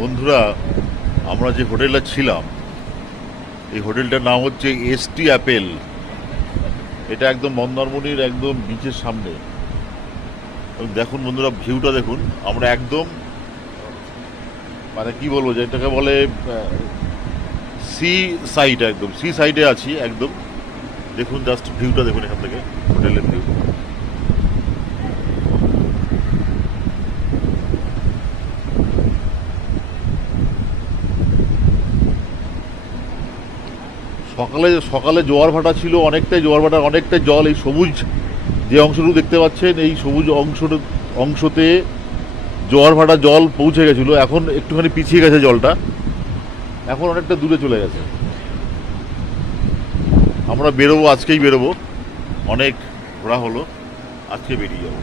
বন্ধুরা, আমরা যে হোটেলে ছিলাম এই হোটেলটার নাম হচ্ছে এসটি অ্যাপেল। এটা একদম মন্দারমণির একদম বিচের সামনে। এবং দেখুন বন্ধুরা, ভিউটা দেখুন। আমরা একদম মানে কি বলবো, যে এটাকে বলে সি সাইড, একদম সি সাইডে আছি একদম। দেখুন জাস্ট ভিউটা দেখুন এখান থেকে, হোটেলের ভিউ। সকালে সকালে জোয়ার ভাটা ছিল, অনেকটাই জোয়ার ভাটা, অনেকটাই জল। এই সবুজ যে অংশটুকু দেখতে পাচ্ছেন, এই সবুজ অংশতে জোয়ার ভাটা জল পৌঁছে গেছিলো। এখন একটুখানি পিছিয়ে গেছে জলটা, এখন অনেকটা দূরে চলে গেছে। আমরা বেরোবো, আজকেই বেরোবো। অনেক ঘোরা হলো, আজকে বেরিয়ে যাবো।